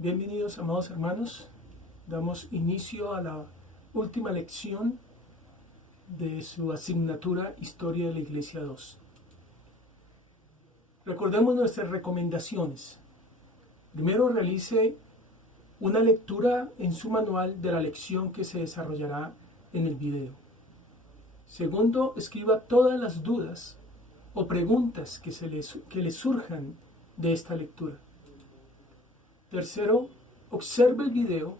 Bienvenidos, amados hermanos. Damos inicio a la última lección de su asignatura Historia de la Iglesia 2. Recordemos nuestras recomendaciones. Primero, realice una lectura en su manual de la lección que se desarrollará en el video. Segundo, escriba todas las dudas o preguntas que le surjan de esta lectura. Tercero, observe el video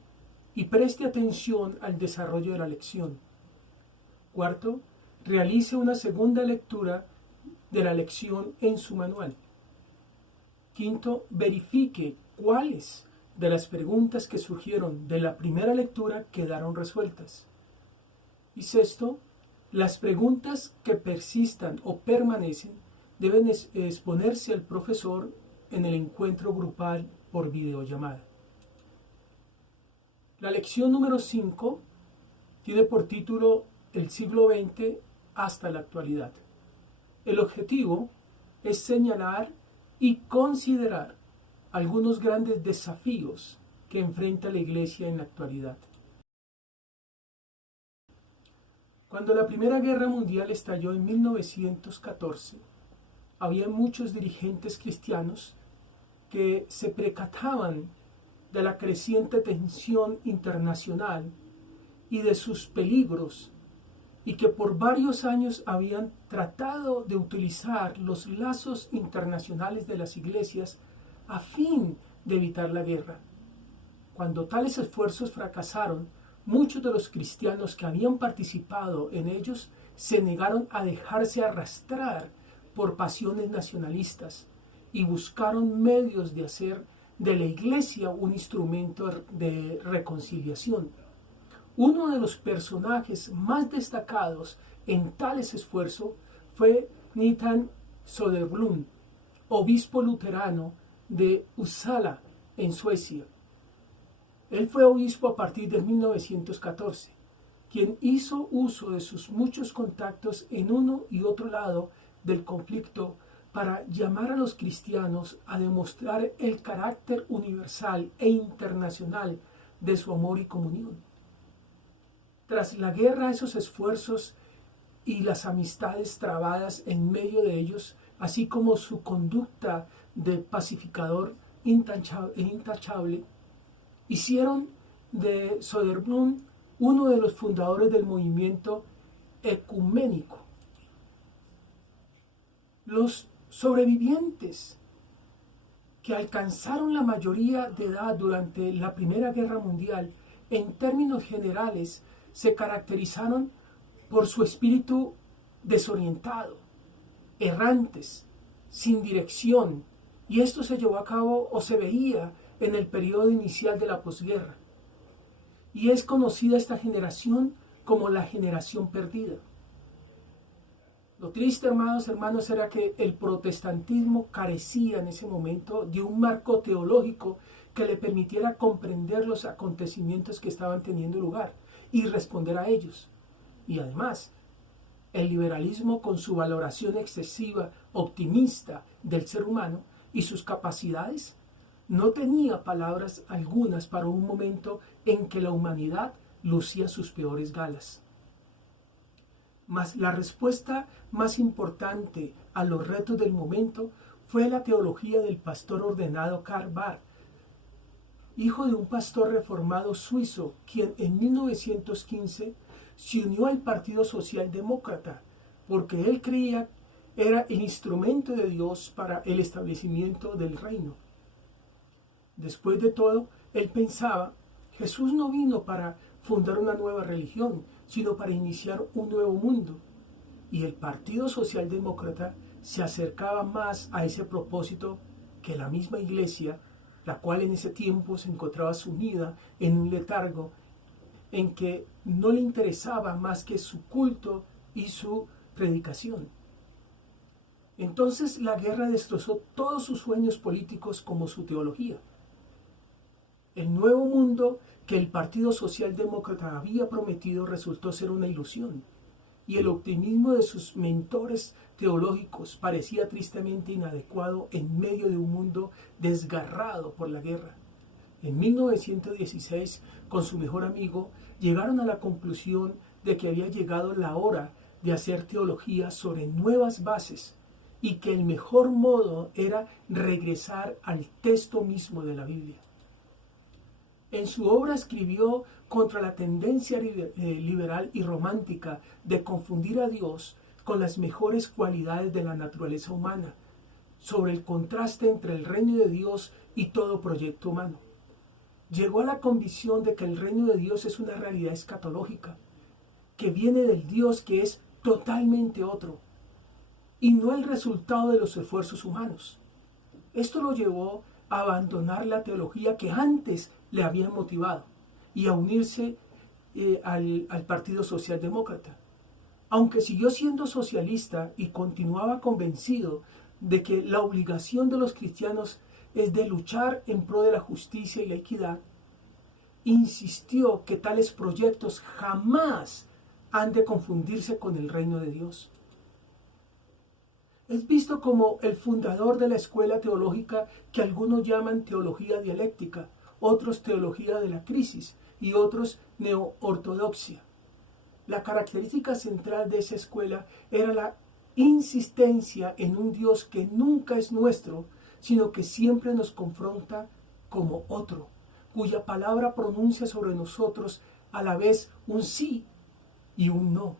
y preste atención al desarrollo de la lección. Cuarto, realice una segunda lectura de la lección en su manual. Quinto, verifique cuáles de las preguntas que surgieron de la primera lectura quedaron resueltas. Y sexto, las preguntas que persistan o permanecen deben exponerse al profesor en el encuentro grupal por videollamada. La lección número 5 tiene por título El siglo XX hasta la actualidad. El objetivo es señalar y considerar algunos grandes desafíos que enfrenta la Iglesia en la actualidad. Cuando la Primera Guerra Mundial estalló en 1914, había muchos dirigentes cristianos que se percataban de la creciente tensión internacional y de sus peligros, y que por varios años habían tratado de utilizar los lazos internacionales de las iglesias a fin de evitar la guerra. Cuando tales esfuerzos fracasaron, muchos de los cristianos que habían participado en ellos se negaron a dejarse arrastrar por pasiones nacionalistas y buscaron medios de hacer de la iglesia un instrumento de reconciliación. Uno de los personajes más destacados en tales esfuerzos fue Nathan Söderblom, obispo luterano de Uppsala, en Suecia. Él fue obispo a partir de 1914, quien hizo uso de sus muchos contactos en uno y otro lado del conflicto para llamar a los cristianos a demostrar el carácter universal e internacional de su amor y comunión. Tras la guerra, esos esfuerzos y las amistades trabadas en medio de ellos, así como su conducta de pacificador intachable, hicieron de Söderblom uno de los fundadores del movimiento ecuménico. Los sobrevivientes que alcanzaron la mayoría de edad durante la Primera Guerra Mundial, en términos generales, se caracterizaron por su espíritu desorientado, errantes, sin dirección, y esto se llevó a cabo o se veía en el periodo inicial de la posguerra. Y es conocida esta generación como la generación perdida. Lo triste, hermanos, era que el protestantismo carecía en ese momento de un marco teológico que le permitiera comprender los acontecimientos que estaban teniendo lugar y responder a ellos. Y además, el liberalismo, con su valoración excesiva, optimista del ser humano y sus capacidades, no tenía palabras algunas para un momento en que la humanidad lucía sus peores galas. Mas la respuesta más importante a los retos del momento fue la teología del pastor ordenado Karl Barth, hijo de un pastor reformado suizo, quien en 1915 se unió al Partido Socialdemócrata, porque él creía era el instrumento de Dios para el establecimiento del reino. Después de todo, él pensaba, Jesús no vino para fundar una nueva religión, sino para iniciar un nuevo mundo. Y el Partido Socialdemócrata se acercaba más a ese propósito que la misma iglesia, la cual en ese tiempo se encontraba sumida en un letargo en que no le interesaba más que su culto y su predicación. Entonces la guerra destrozó todos sus sueños políticos como su teología. El nuevo mundo que el Partido Socialdemócrata había prometido resultó ser una ilusión, y el optimismo de sus mentores teológicos parecía tristemente inadecuado en medio de un mundo desgarrado por la guerra. En 1916, con su mejor amigo, llegaron a la conclusión de que había llegado la hora de hacer teología sobre nuevas bases y que el mejor modo era regresar al texto mismo de la Biblia. En su obra escribió contra la tendencia liberal y romántica de confundir a Dios con las mejores cualidades de la naturaleza humana, sobre el contraste entre el reino de Dios y todo proyecto humano. Llegó a la convicción de que el reino de Dios es una realidad escatológica, que viene del Dios que es totalmente otro, y no el resultado de los esfuerzos humanos. Esto lo llevó a abandonar la teología que antes le había motivado y a unirse al Partido Socialdemócrata. Aunque siguió siendo socialista y continuaba convencido de que la obligación de los cristianos es de luchar en pro de la justicia y la equidad, insistió que tales proyectos jamás han de confundirse con el reino de Dios. Es visto como el fundador de la escuela teológica que algunos llaman teología dialéctica, otros teología de la crisis y otros neoortodoxia. La característica central de esa escuela era la insistencia en un Dios que nunca es nuestro, sino que siempre nos confronta como otro, cuya palabra pronuncia sobre nosotros a la vez un sí y un no,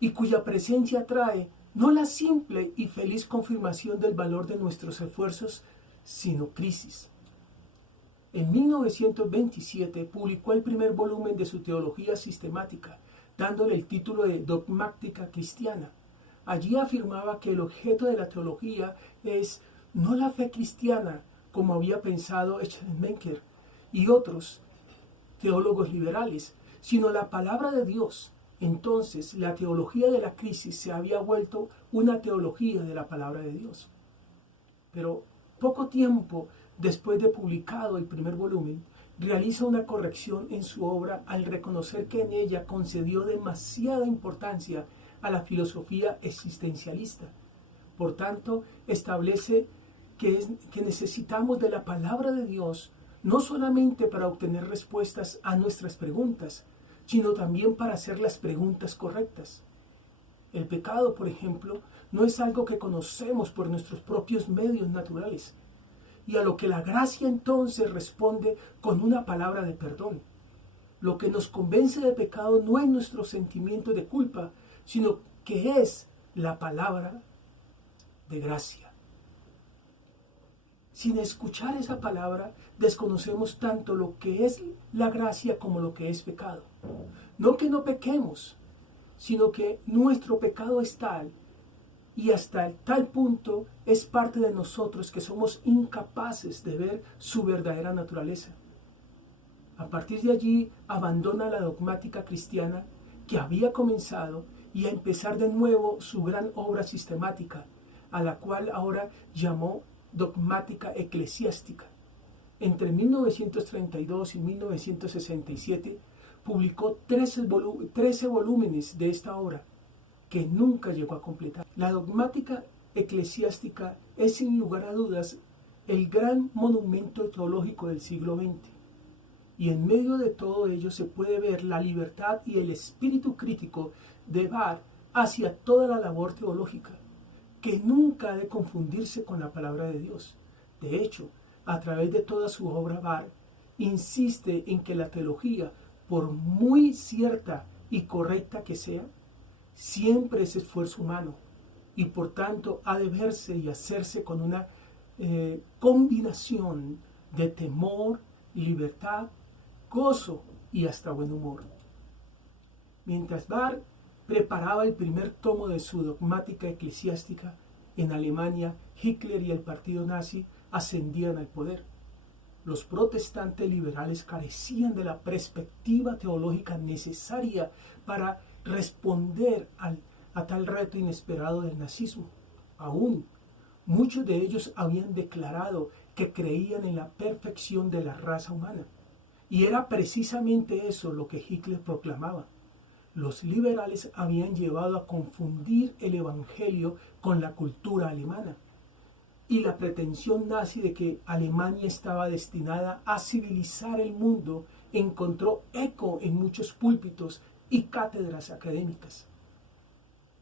y cuya presencia trae no la simple y feliz confirmación del valor de nuestros esfuerzos, sino crisis. En 1927 publicó el primer volumen de su teología sistemática, dándole el título de Dogmática Cristiana. Allí afirmaba que el objeto de la teología es no la fe cristiana, como había pensado Schleiermacher y otros teólogos liberales, sino la palabra de Dios. Entonces, la teología de la crisis se había vuelto una teología de la palabra de Dios. Pero poco tiempo después de publicado el primer volumen, realiza una corrección en su obra al reconocer que en ella concedió demasiada importancia a la filosofía existencialista. Por tanto, establece que necesitamos de la palabra de Dios no solamente para obtener respuestas a nuestras preguntas, sino también para hacer las preguntas correctas. El pecado, por ejemplo, no es algo que conocemos por nuestros propios medios naturales, y a lo que la gracia entonces responde con una palabra de perdón. Lo que nos convence de pecado no es nuestro sentimiento de culpa, sino que es la palabra de gracia. Sin escuchar esa palabra, desconocemos tanto lo que es la gracia como lo que es pecado. No que no pequemos, sino que nuestro pecado es tal y hasta tal punto es parte de nosotros que somos incapaces de ver su verdadera naturaleza. A partir de allí abandona la dogmática cristiana que había comenzado y a empezar de nuevo su gran obra sistemática, a la cual ahora llamó dogmática eclesiástica. Entre 1932 y 1967 publicó 13 volúmenes de esta obra, que nunca llegó a completar. La dogmática eclesiástica es sin lugar a dudas el gran monumento teológico del siglo XX. Y en medio de todo ello se puede ver la libertad y el espíritu crítico de Barth hacia toda la labor teológica, que nunca ha de confundirse con la palabra de Dios. De hecho, a través de toda su obra, Barth insiste en que la teología, por muy cierta y correcta que sea, siempre es esfuerzo humano y por tanto ha de verse y hacerse con una combinación de temor, libertad, gozo y hasta buen humor. Mientras Barth preparaba el primer tomo de su dogmática eclesiástica, en Alemania Hitler y el partido nazi ascendían al poder. Los protestantes liberales carecían de la perspectiva teológica necesaria para responder a tal reto inesperado del nazismo. Aún, muchos de ellos habían declarado que creían en la perfección de la raza humana. Y era precisamente eso lo que Hitler proclamaba. Los liberales habían llevado a confundir el evangelio con la cultura alemana. y la pretensión nazi de que Alemania estaba destinada a civilizar el mundo encontró eco en muchos púlpitos y cátedras académicas.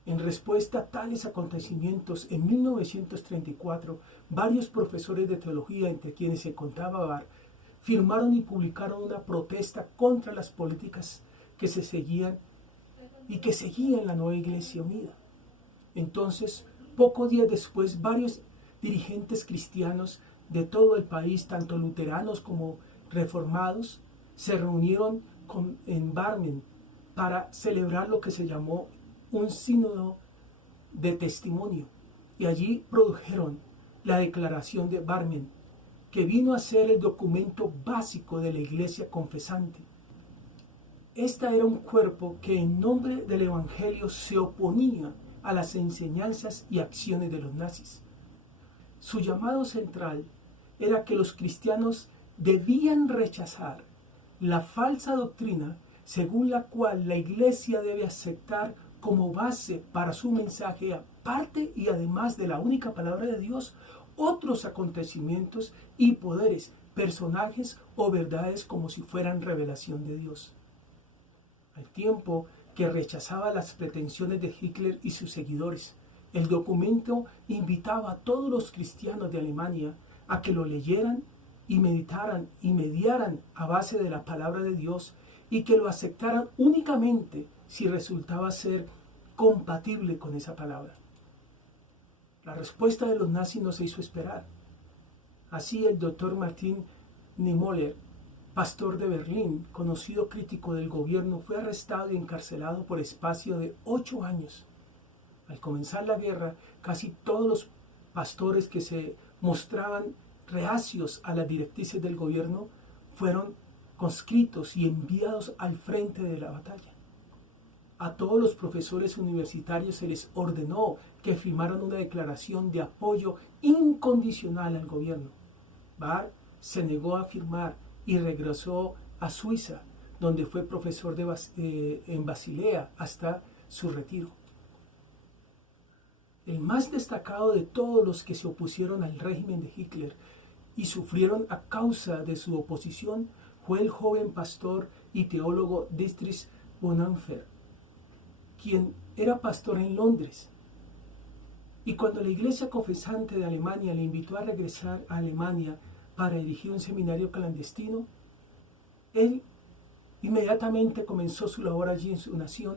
En respuesta a tales acontecimientos, en 1934, varios profesores de teología, entre quienes se contaba Barth, firmaron y publicaron una protesta contra las políticas que se seguían y que seguían la nueva Iglesia Unida. Entonces, pocos días después, varios dirigentes cristianos de todo el país, tanto luteranos como reformados, se reunieron en Barmen para celebrar lo que se llamó un sínodo de testimonio. Y allí produjeron la declaración de Barmen, que vino a ser el documento básico de la Iglesia confesante. Esta era un cuerpo que en nombre del Evangelio se oponía a las enseñanzas y acciones de los nazis. Su llamado central era que los cristianos debían rechazar la falsa doctrina según la cual la Iglesia debe aceptar como base para su mensaje, aparte y además de la única palabra de Dios, otros acontecimientos y poderes, personajes o verdades como si fueran revelación de Dios. Al tiempo que rechazaba las pretensiones de Hitler y sus seguidores, el documento invitaba a todos los cristianos de Alemania a que lo leyeran y meditaran y mediaran a base de la palabra de Dios y que lo aceptaran únicamente si resultaba ser compatible con esa palabra. La respuesta de los nazis no se hizo esperar. Así el doctor Martin Niemöller, pastor de Berlín, conocido crítico del gobierno, fue arrestado y encarcelado por espacio de 8 años. Al comenzar la guerra, casi todos los pastores que se mostraban reacios a las directrices del gobierno fueron conscritos y enviados al frente de la batalla. A todos los profesores universitarios se les ordenó que firmaran una declaración de apoyo incondicional al gobierno. Barth se negó a firmar y regresó a Suiza, donde fue profesor en Basilea hasta su retiro. El más destacado de todos los que se opusieron al régimen de Hitler y sufrieron a causa de su oposición fue el joven pastor y teólogo Dietrich Bonhoeffer, quien era pastor en Londres. Y cuando la Iglesia Confesante de Alemania le invitó a regresar a Alemania para dirigir un seminario clandestino, él inmediatamente comenzó su labor allí en su nación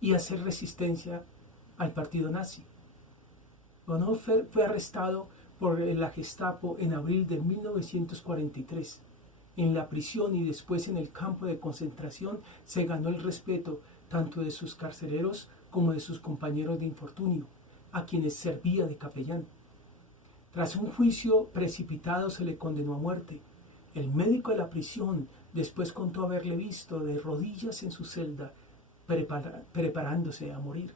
y a hacer resistencia al partido nazi. Bonhoeffer fue arrestado por la Gestapo en abril de 1943. En la prisión y después en el campo de concentración se ganó el respeto tanto de sus carceleros como de sus compañeros de infortunio, a quienes servía de capellán. Tras un juicio precipitado se le condenó a muerte. El médico de la prisión después contó haberle visto de rodillas en su celda, preparándose a morir.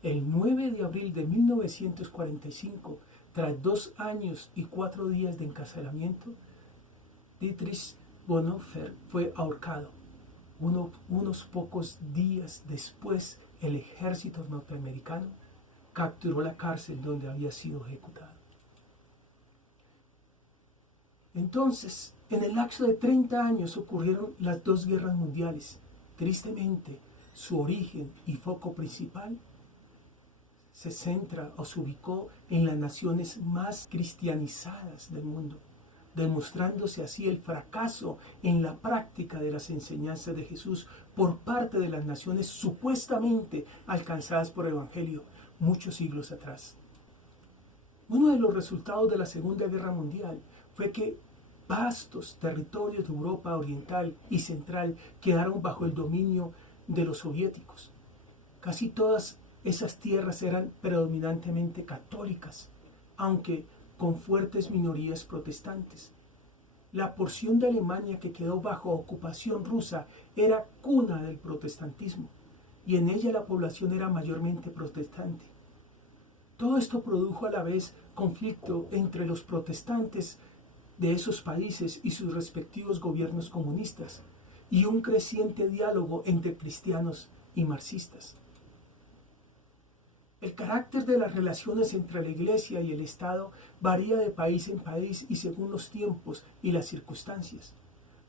El 9 de abril de 1945, tras 2 años y 4 días de encarcelamiento, Dietrich Bonhoeffer fue ahorcado. Unos pocos días después, el ejército norteamericano capturó la cárcel donde había sido ejecutado. Entonces, en el lapso de 30 años ocurrieron las 2 guerras mundiales. Tristemente, su origen y foco principal se centra o se ubicó en las naciones más cristianizadas del mundo, demostrándose así el fracaso en la práctica de las enseñanzas de Jesús por parte de las naciones supuestamente alcanzadas por el Evangelio muchos siglos atrás. Uno de los resultados de la Segunda Guerra Mundial fue que vastos territorios de Europa Oriental y Central quedaron bajo el dominio de los soviéticos. Casi todas esas tierras eran predominantemente católicas, aunque con fuertes minorías protestantes. La porción de Alemania que quedó bajo ocupación rusa era cuna del protestantismo, y en ella la población era mayormente protestante. Todo esto produjo a la vez conflicto entre los protestantes de esos países y sus respectivos gobiernos comunistas, y un creciente diálogo entre cristianos y marxistas. El carácter de las relaciones entre la Iglesia y el Estado varía de país en país y según los tiempos y las circunstancias.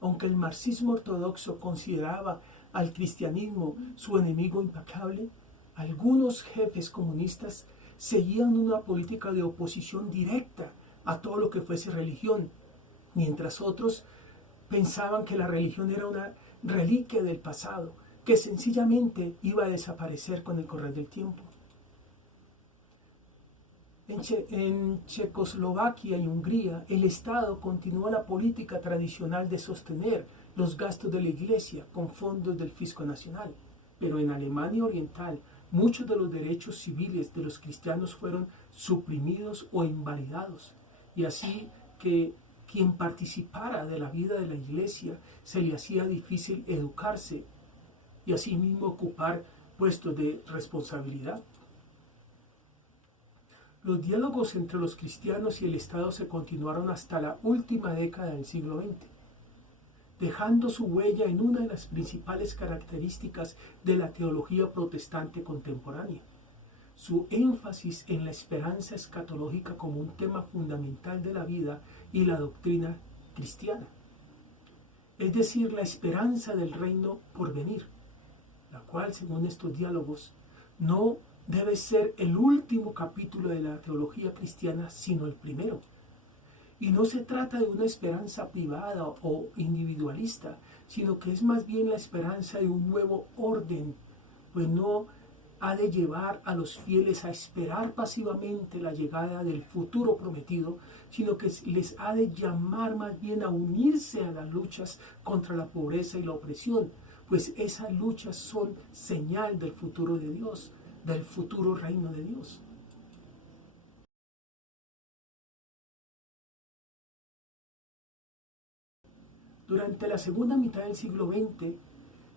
Aunque el marxismo ortodoxo consideraba al cristianismo su enemigo implacable, algunos jefes comunistas seguían una política de oposición directa a todo lo que fuese religión, mientras otros pensaban que la religión era una reliquia del pasado, que sencillamente iba a desaparecer con el correr del tiempo. En Checoslovaquia y Hungría, el Estado continuó la política tradicional de sostener los gastos de la Iglesia con fondos del fisco nacional. Pero en Alemania Oriental, muchos de los derechos civiles de los cristianos fueron suprimidos o invalidados, y así que quien participara de la vida de la Iglesia se le hacía difícil educarse y asimismo ocupar puestos de responsabilidad. Los diálogos entre los cristianos y el Estado se continuaron hasta la última década del siglo XX, dejando su huella en una de las principales características de la teología protestante contemporánea, su énfasis en la esperanza escatológica como un tema fundamental de la vida y la doctrina cristiana, es decir, la esperanza del reino por venir, la cual, según estos diálogos, no debe ser el último capítulo de la teología cristiana, sino el primero. Y no se trata de una esperanza privada o individualista, sino que es más bien la esperanza de un nuevo orden, pues no ha de llevar a los fieles a esperar pasivamente la llegada del futuro prometido, sino que les ha de llamar más bien a unirse a las luchas contra la pobreza y la opresión, pues esas luchas son señal del futuro de Dios, del futuro reino de Dios. Durante la segunda mitad del siglo XX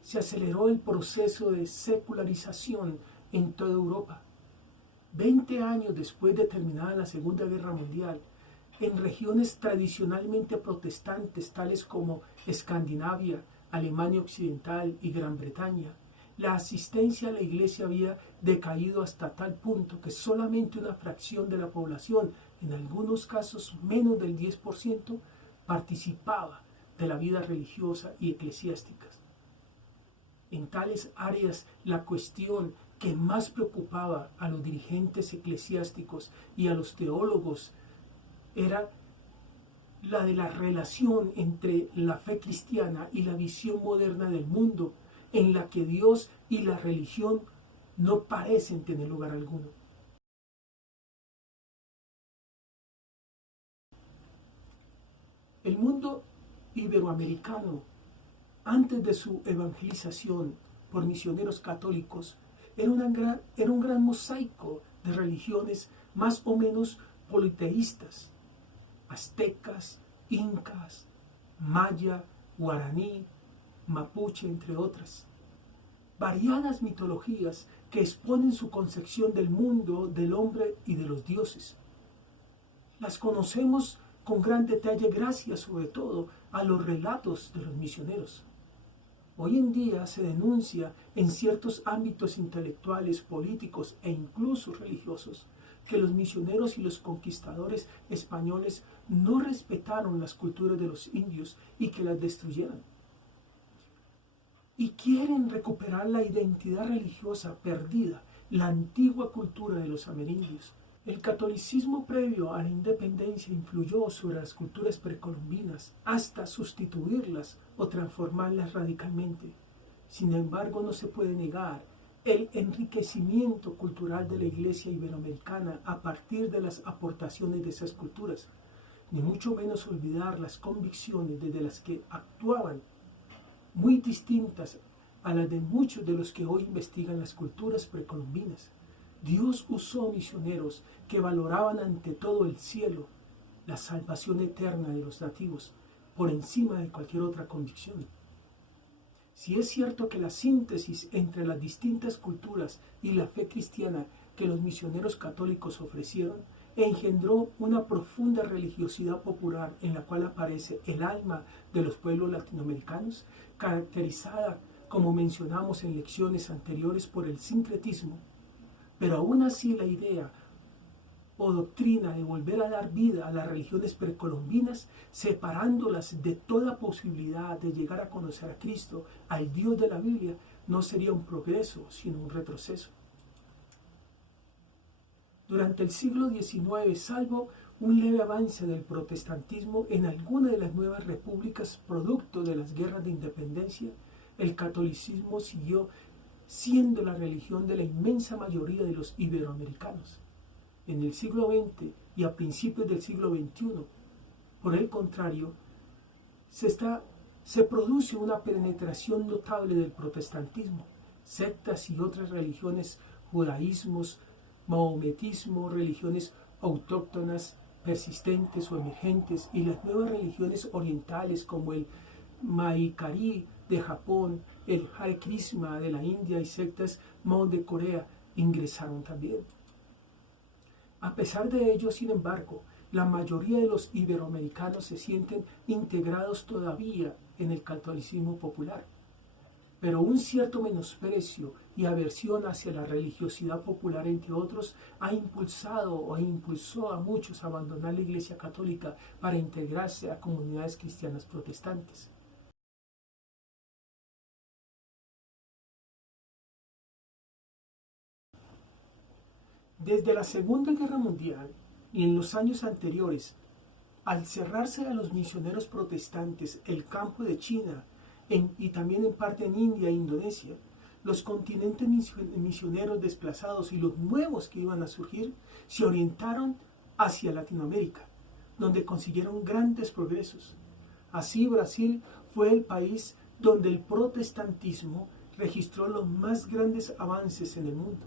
se aceleró el proceso de secularización en toda Europa. 20 años después de terminada la Segunda Guerra Mundial, en regiones tradicionalmente protestantes tales como Escandinavia, Alemania Occidental y Gran Bretaña, la asistencia a la iglesia había decaído hasta tal punto que solamente una fracción de la población, en algunos casos menos del 10%, participaba de la vida religiosa y eclesiástica. En tales áreas, la cuestión que más preocupaba a los dirigentes eclesiásticos y a los teólogos era la de la relación entre la fe cristiana y la visión moderna del mundo, en la que Dios y la religión no parecen tener lugar alguno. El mundo iberoamericano, antes de su evangelización por misioneros católicos, era un gran mosaico de religiones más o menos politeístas: aztecas, incas, maya, guaraní, mapuche, entre otras. Variadas mitologías que exponen su concepción del mundo, del hombre y de los dioses. Las conocemos con gran detalle gracias sobre todo a los relatos de los misioneros. Hoy en día se denuncia en ciertos ámbitos intelectuales, políticos e incluso religiosos que los misioneros y los conquistadores españoles no respetaron las culturas de los indios y que las destruyeron. Y quieren recuperar la identidad religiosa perdida, la antigua cultura de los amerindios. El catolicismo previo a la independencia influyó sobre las culturas precolombinas hasta sustituirlas o transformarlas radicalmente. Sin embargo, no se puede negar el enriquecimiento cultural de la Iglesia iberoamericana a partir de las aportaciones de esas culturas, ni mucho menos olvidar las convicciones desde las que actuaban, muy distintas a las de muchos de los que hoy investigan las culturas precolombinas. Dios usó misioneros que valoraban ante todo el cielo, la salvación eterna de los nativos, por encima de cualquier otra convicción. Si es cierto que la síntesis entre las distintas culturas y la fe cristiana que los misioneros católicos ofrecieron engendró una profunda religiosidad popular en la cual aparece el alma de los pueblos latinoamericanos, caracterizada, como mencionamos en lecciones anteriores, por el sincretismo, Pero aún así la idea o doctrina de volver a dar vida a las religiones precolombinas, separándolas de toda posibilidad de llegar a conocer a Cristo, al Dios de la Biblia, no sería un progreso, sino un retroceso. Durante el siglo XIX, salvo un leve avance del protestantismo en alguna de las nuevas repúblicas producto de las guerras de independencia, el catolicismo siguió siendo la religión de la inmensa mayoría de los iberoamericanos. En el siglo XX y a principios del siglo XXI, por el contrario, se produce una penetración notable del protestantismo. Sectas y otras religiones, judaísmos, mahometismo, religiones autóctonas, persistentes o emergentes, y las nuevas religiones orientales como el Mahikari de Japón, el Hare Krishna de la India y sectas Mao de Corea ingresaron también. A pesar de ello, sin embargo, la mayoría de los iberoamericanos se sienten integrados todavía en el catolicismo popular. Pero un cierto menosprecio y aversión hacia la religiosidad popular, entre otros, ha impulsado o impulsó a muchos a abandonar la Iglesia Católica para integrarse a comunidades cristianas protestantes. Desde la Segunda Guerra Mundial y en los años anteriores, al cerrarse a los misioneros protestantes el campo de China y también en parte en India e Indonesia, los continentes misioneros desplazados y los nuevos que iban a surgir se orientaron hacia Latinoamérica, donde consiguieron grandes progresos. Así, Brasil fue el país donde el protestantismo registró los más grandes avances en el mundo.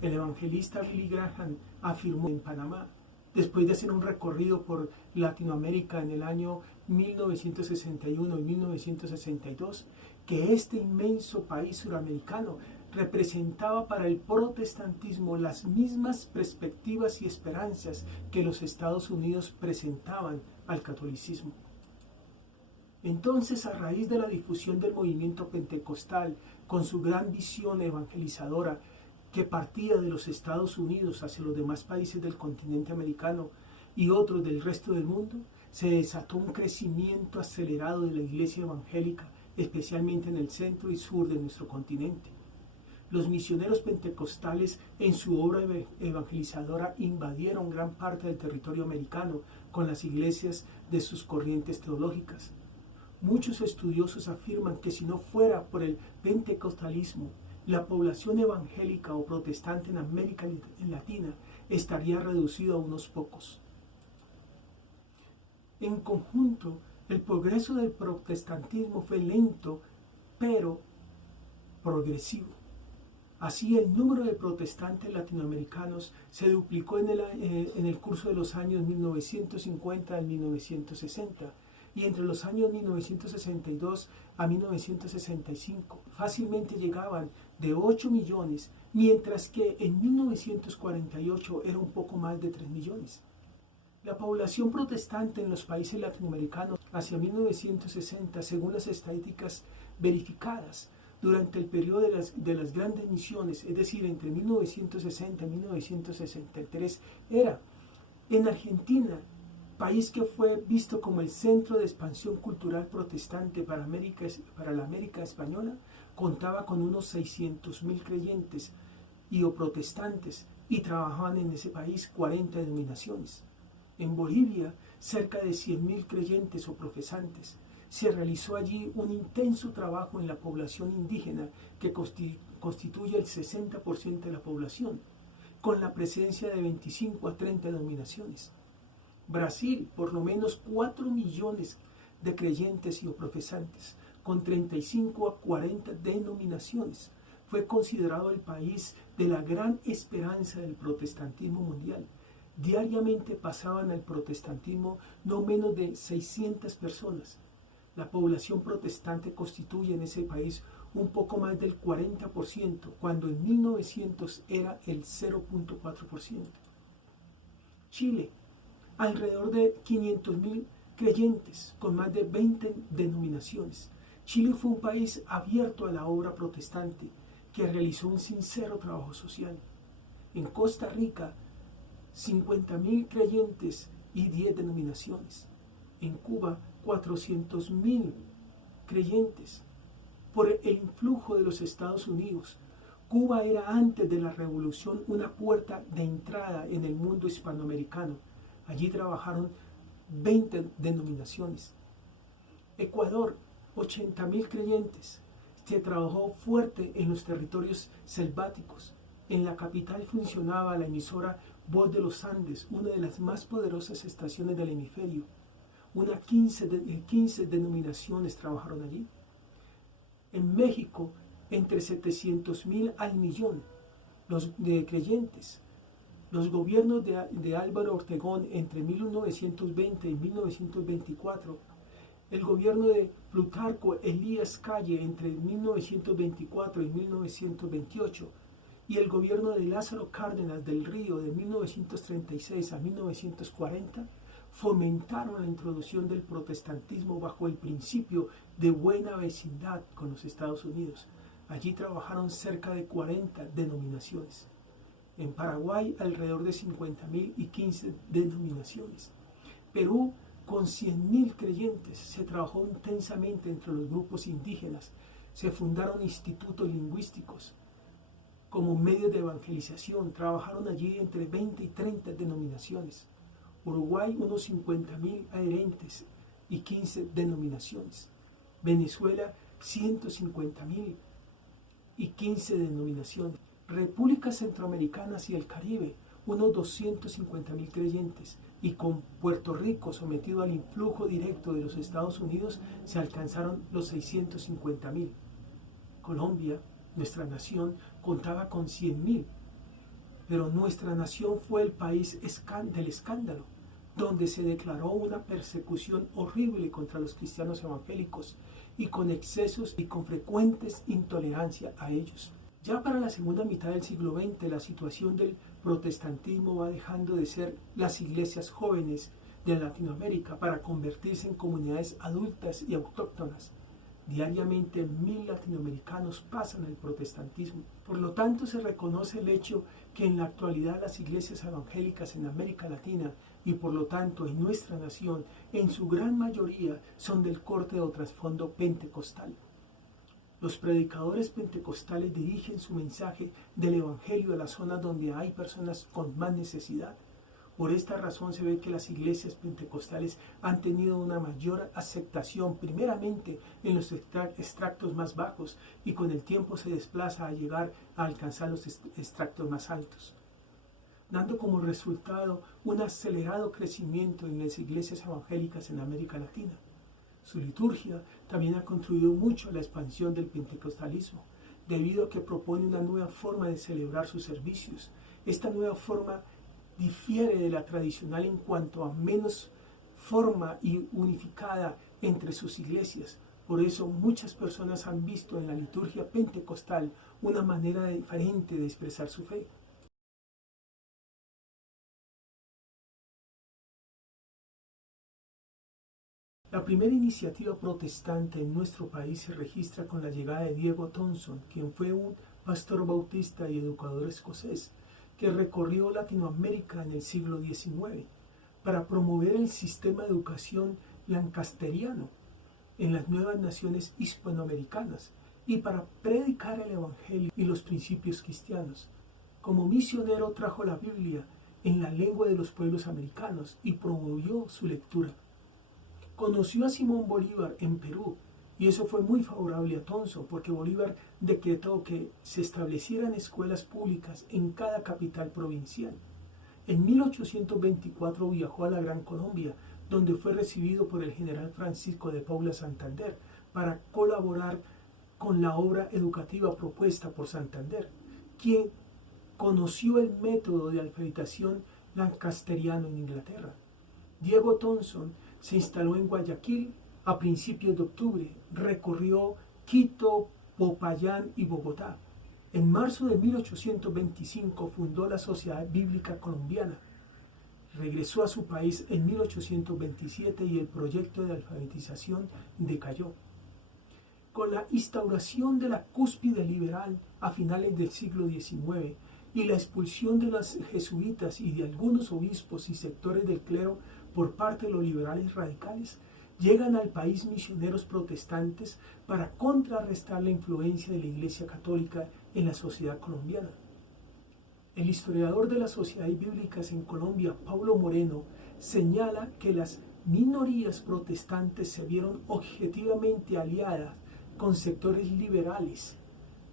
El evangelista Billy Graham afirmó en Panamá, después de hacer un recorrido por Latinoamérica en el año 1961 y 1962, que este inmenso país suramericano representaba para el protestantismo las mismas perspectivas y esperanzas que los Estados Unidos presentaban al catolicismo. Entonces, a raíz de la difusión del movimiento pentecostal, con su gran visión evangelizadora, que partía de los Estados Unidos hacia los demás países del continente americano y otros del resto del mundo, se desató un crecimiento acelerado de la iglesia evangélica, especialmente en el centro y sur de nuestro continente. Los misioneros pentecostales en su obra evangelizadora invadieron gran parte del territorio americano con las iglesias de sus corrientes teológicas. Muchos estudiosos afirman que si no fuera por el pentecostalismo, la población evangélica o protestante en América Latina estaría reducida a unos pocos. En conjunto, el progreso del protestantismo fue lento, pero progresivo. Así, el número de protestantes latinoamericanos se duplicó en el curso de los años 1950 al 1960, y entre los años 1962 a 1965 fácilmente llegaban de 8 millones, mientras que en 1948 era un poco más de 3 millones. La población protestante en los países latinoamericanos hacia 1960, según las estadísticas verificadas durante el periodo de las grandes misiones, es decir, entre 1960 y 1963, era en Argentina, país que fue visto como el centro de expansión cultural protestante para la América española, contaba con unos 600.000 creyentes o protestantes y trabajaban en ese país 40 denominaciones. En Bolivia, cerca de 100.000 creyentes o profesantes. Se realizó allí un intenso trabajo en la población indígena que constituye el 60% de la población, con la presencia de 25 a 30 denominaciones. Brasil, por lo menos 4 millones de creyentes y profesantes, con 35 a 40 denominaciones, fue considerado el país de la gran esperanza del protestantismo mundial. Diariamente pasaban al protestantismo no menos de 600 personas. La población protestante constituye en ese país un poco más del 40%, cuando en 1900 era el 0.4%. Chile, alrededor de 500.000 creyentes con más de 20 denominaciones. Chile fue un país abierto a la obra protestante que realizó un sincero trabajo social. En Costa Rica, 50.000 creyentes y 10 denominaciones. En Cuba, 400.000 creyentes. Por el influjo de los Estados Unidos, Cuba era antes de la revolución una puerta de entrada en el mundo hispanoamericano. Allí trabajaron 20 denominaciones. Ecuador, 80.000 creyentes. Se trabajó fuerte en los territorios selváticos. En la capital funcionaba la emisora Voz de los Andes, una de las más poderosas estaciones del hemisferio. 15 denominaciones trabajaron allí. En México, entre 700.000 al millón de creyentes. Los gobiernos de Álvaro Ortegón entre 1920 y 1924, el gobierno de Plutarco Elías Calle entre 1924 y 1928, y el gobierno de Lázaro Cárdenas del Río de 1936 a 1940 fomentaron la introducción del protestantismo bajo el principio de buena vecindad con los Estados Unidos. Allí trabajaron cerca de 40 denominaciones. En Paraguay, alrededor de 50.000 y 15 denominaciones. Perú, con 100.000 creyentes, se trabajó intensamente entre los grupos indígenas. Se fundaron institutos lingüísticos como medios de evangelización. Trabajaron allí entre 20 y 30 denominaciones. Uruguay, unos 50.000 adherentes y 15 denominaciones. Venezuela, 150.000 y 15 denominaciones. Repúblicas centroamericanas y el Caribe, unos 250.000 creyentes, y con Puerto Rico sometido al influjo directo de los Estados Unidos se alcanzaron los 650.000. Colombia, nuestra nación, contaba con 100.000, pero nuestra nación fue el país del escándalo, donde se declaró una persecución horrible contra los cristianos evangélicos y con excesos y con frecuentes intolerancia a ellos. Ya para la segunda mitad del siglo XX, la situación del protestantismo va dejando de ser las iglesias jóvenes de Latinoamérica para convertirse en comunidades adultas y autóctonas. Diariamente 1.000 latinoamericanos pasan al protestantismo. Por lo tanto, se reconoce el hecho que en la actualidad las iglesias evangélicas en América Latina y por lo tanto en nuestra nación, en su gran mayoría, son del corte o trasfondo pentecostal. Los predicadores pentecostales dirigen su mensaje del evangelio a las zonas donde hay personas con más necesidad. Por esta razón se ve que las iglesias pentecostales han tenido una mayor aceptación primeramente en los extractos más bajos y con el tiempo se desplaza a llegar a alcanzar los extractos más altos, dando como resultado un acelerado crecimiento en las iglesias evangélicas en América Latina. Su liturgia también ha contribuido mucho a la expansión del pentecostalismo, debido a que propone una nueva forma de celebrar sus servicios. Esta nueva forma difiere de la tradicional en cuanto a menos forma y unificada entre sus iglesias. Por eso muchas personas han visto en la liturgia pentecostal una manera diferente de expresar su fe. La primera iniciativa protestante en nuestro país se registra con la llegada de Diego Thompson, quien fue un pastor bautista y educador escocés que recorrió Latinoamérica en el siglo XIX para promover el sistema de educación lancasteriano en las nuevas naciones hispanoamericanas y para predicar el Evangelio y los principios cristianos. Como misionero trajo la Biblia en la lengua de los pueblos americanos y promovió su lectura. Conoció a Simón Bolívar en Perú y eso fue muy favorable a Thompson porque Bolívar decretó que se establecieran escuelas públicas en cada capital provincial. En 1824 viajó a la Gran Colombia, donde fue recibido por el general Francisco de Paula Santander para colaborar con la obra educativa propuesta por Santander, quien conoció el método de alfabetización lancasteriano en Inglaterra. Diego Thompson se instaló en Guayaquil a principios de octubre, recorrió Quito, Popayán y Bogotá. En marzo de 1825 fundó la Sociedad Bíblica Colombiana. Regresó a su país en 1827 y el proyecto de alfabetización decayó. Con la instauración de la cúspide liberal a finales del siglo XIX, y la expulsión de los jesuitas y de algunos obispos y sectores del clero por parte de los liberales radicales, llegan al país misioneros protestantes para contrarrestar la influencia de la Iglesia Católica en la sociedad colombiana. El historiador de las sociedades bíblicas en Colombia, Paulo Moreno, señala que las minorías protestantes se vieron objetivamente aliadas con sectores liberales,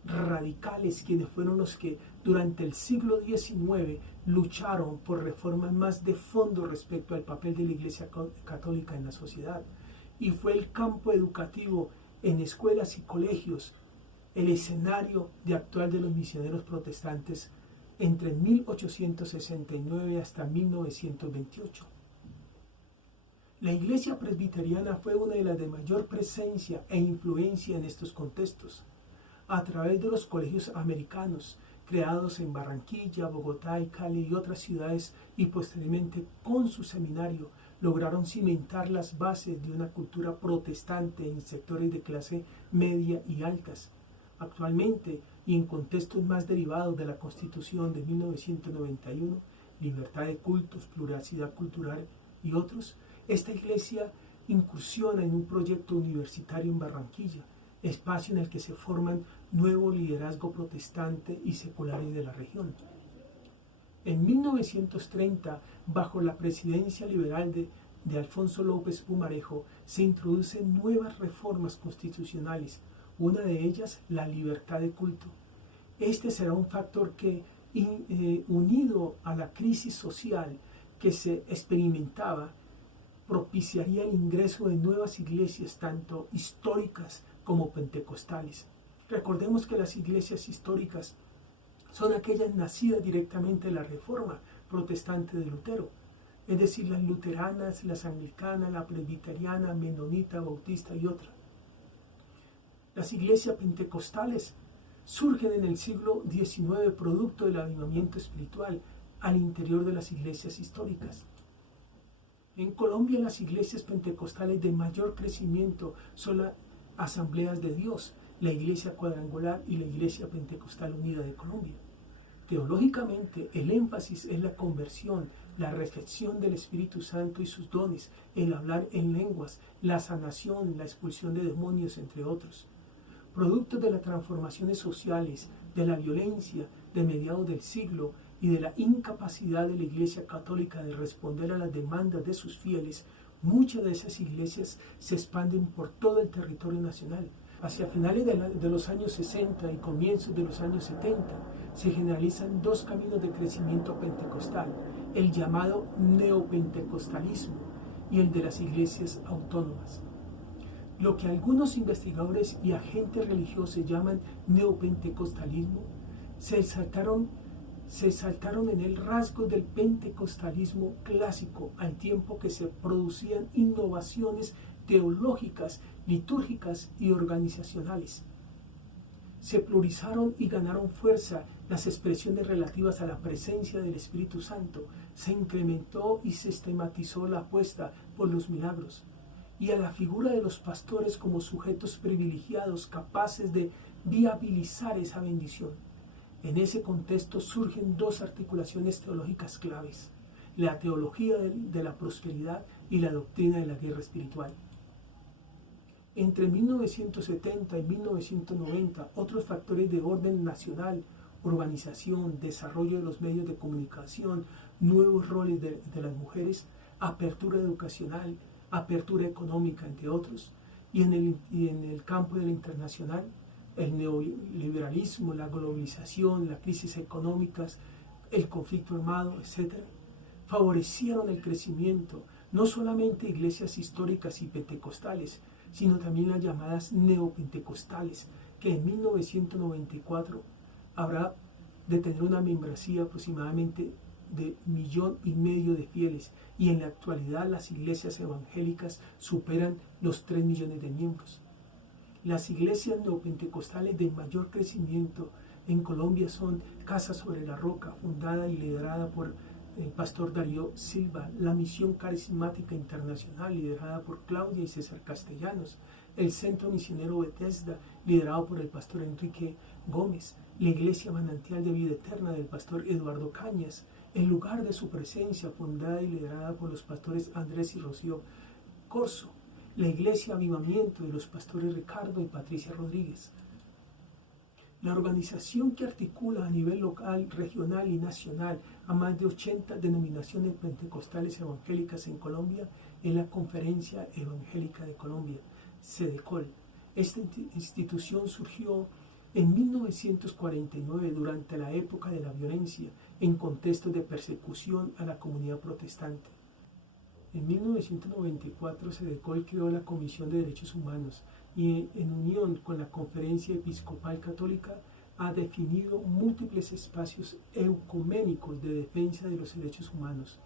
radicales, quienes fueron los que durante el siglo XIX lucharon por reformas más de fondo respecto al papel de la Iglesia Católica en la sociedad. Y fue el campo educativo en escuelas y colegios el escenario actual de los misioneros protestantes entre 1869 hasta 1928. La Iglesia presbiteriana fue una de las de mayor presencia e influencia en estos contextos. A través de los colegios americanos, creados en Barranquilla, Bogotá y Cali y otras ciudades, y posteriormente con su seminario, lograron cimentar las bases de una cultura protestante en sectores de clase media y altas. Actualmente, y en contextos más derivados de la Constitución de 1991, libertad de cultos, pluralidad cultural y otros, esta iglesia incursiona en un proyecto universitario en Barranquilla, espacio en el que se forman nuevo liderazgo protestante y seculares de la región. En 1930, bajo la presidencia liberal de Alfonso López Pumarejo, se introducen nuevas reformas constitucionales, una de ellas la libertad de culto. Este será un factor que, unido a la crisis social que se experimentaba, propiciaría el ingreso de nuevas iglesias, tanto históricas como pentecostales. Recordemos que las iglesias históricas son aquellas nacidas directamente de la reforma protestante de Lutero, es decir, las luteranas, las anglicanas, la presbiteriana, menonita, bautista y otras. Las iglesias pentecostales surgen en el siglo XIX producto del avivamiento espiritual al interior de las iglesias históricas. En Colombia, las iglesias pentecostales de mayor crecimiento son las Asambleas de Dios, la Iglesia Cuadrangular y la Iglesia Pentecostal Unida de Colombia. Teológicamente, el énfasis es la conversión, la recepción del Espíritu Santo y sus dones, el hablar en lenguas, la sanación, la expulsión de demonios, entre otros. Producto de las transformaciones sociales, de la violencia de mediados del siglo y de la incapacidad de la Iglesia Católica de responder a las demandas de sus fieles, muchas de esas iglesias se expanden por todo el territorio nacional. Hacia finales de los años 60 y comienzos de los años 70 se generalizan dos caminos de crecimiento pentecostal, el llamado neopentecostalismo y el de las iglesias autónomas. Lo que algunos investigadores y agentes religiosos llaman neopentecostalismo se exaltaron en el rasgo del pentecostalismo clásico, al tiempo que se producían innovaciones teológicas, litúrgicas y organizacionales. Se pluralizaron y ganaron fuerza las expresiones relativas a la presencia del Espíritu Santo, se incrementó y sistematizó la apuesta por los milagros, y a la figura de los pastores como sujetos privilegiados capaces de viabilizar esa bendición. En ese contexto surgen dos articulaciones teológicas claves: la teología de la prosperidad y la doctrina de la guerra espiritual. Entre 1970 y 1990, otros factores de orden nacional, urbanización, desarrollo de los medios de comunicación, nuevos roles de las mujeres, apertura educacional, apertura económica, entre otros, y en el campo de la internacional, el neoliberalismo, la globalización, las crisis económicas, el conflicto armado, etc., favorecieron el crecimiento, no solamente de iglesias históricas y pentecostales, sino también las llamadas neopentecostales, que en 1994 habrá de tener una membresía aproximadamente de 1,5 millones de fieles, y en la actualidad las iglesias evangélicas superan los 3 millones de miembros. Las iglesias neopentecostales de mayor crecimiento en Colombia son Casa sobre la Roca, fundada y liderada por el pastor Darío Silva; la Misión Carismática Internacional, liderada por Claudia y César Castellanos; el Centro Misionero Bethesda, liderado por el pastor Enrique Gómez, la Iglesia Manantial de Vida Eterna del pastor Eduardo Cañas, el lugar de su presencia, fundada y liderada por los pastores Andrés y Rocío Corso, la Iglesia Avivamiento de los pastores Ricardo y Patricia Rodríguez. La organización que articula a nivel local, regional y nacional a más de 80 denominaciones pentecostales evangélicas en Colombia es la Conferencia Evangélica de Colombia, CEDECOL. Esta institución surgió en 1949 durante la época de la violencia en contextos de persecución a la comunidad protestante. En 1994 CEDECOL creó la Comisión de Derechos Humanos y en unión con la Conferencia Episcopal Católica ha definido múltiples espacios ecuménicos de defensa de los derechos humanos.